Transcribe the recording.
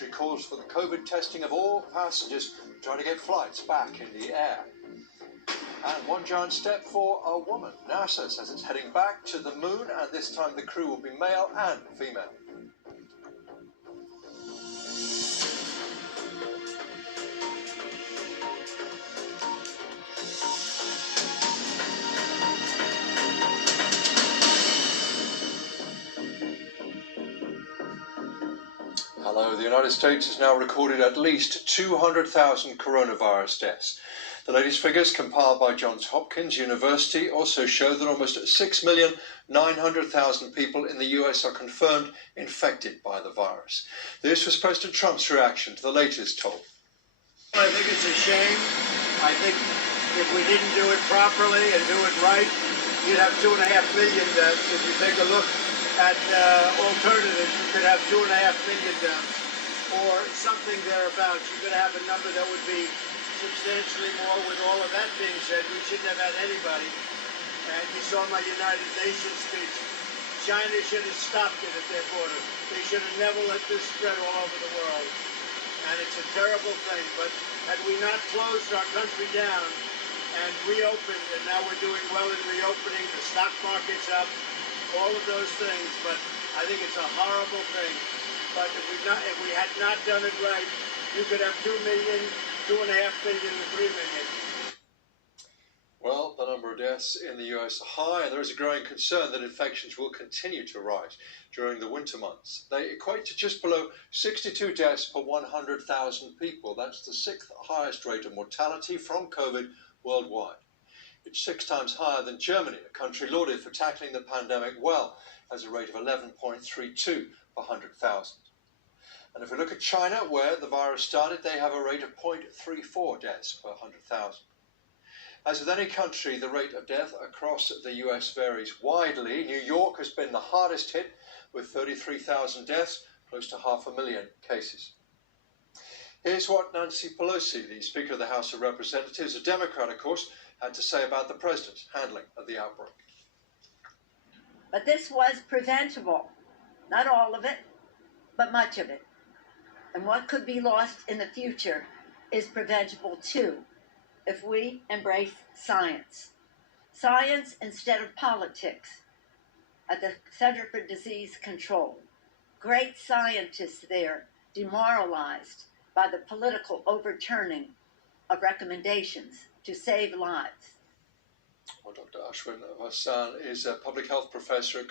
Ministry calls for the COVID testing of all passengers trying to get flights back in the air. And one giant step for a woman. NASA says it's heading back to the moon, and this time the crew will be male and female. Hello, the United States has now recorded at least 200,000 coronavirus deaths. The latest figures compiled by Johns Hopkins University also show that almost 6,900,000 people in the US are confirmed infected by the virus. This was President Trump's reaction to the latest toll. I think it's a shame. I think if we didn't do it properly and do it right, you'd have 2.5 million deaths. If you take a look at alternatives, you could have 2.5 million deaths or something thereabouts. You could have a number that would be substantially more. With all of that being said, we shouldn't have had anybody. And you saw my United Nations speech. China should have stopped it at their border. They should have never let this spread all over the world. And it's a terrible thing. But had we not closed our country down and reopened, and now we're doing well in reopening, the stock market's up, all of those things, but I think it's a horrible thing. But if we had not done it right, you could have 2 million, 2.5 million, and 3 million. Well, the number of deaths in the US are high, and there is a growing concern that infections will continue to rise during the winter months. They equate to just below 62 deaths per 100,000 people. That's the 6th highest rate of mortality from COVID worldwide. It's 6 times higher than Germany, a country lauded for tackling the pandemic well, has a rate of 11.32 per 100,000. And if we look at China, where the virus started, they have a rate of 0.34 deaths per 100,000. As with any country, the rate of death across the US varies widely. New York has been the hardest hit, with 33,000 deaths, close to 500,000 cases. Here's what Nancy Pelosi, the Speaker of the House of Representatives, a Democrat of course, had to say about the president's handling of the outbreak. But this was preventable. Not all of it, but much of it. And what could be lost in the future is preventable too, if we embrace science. Science instead of politics. At the Center for Disease Control, great scientists there demoralized by the political overturning of recommendations to save lives. Well, Dr. Ashwin Vasan is a public health professor at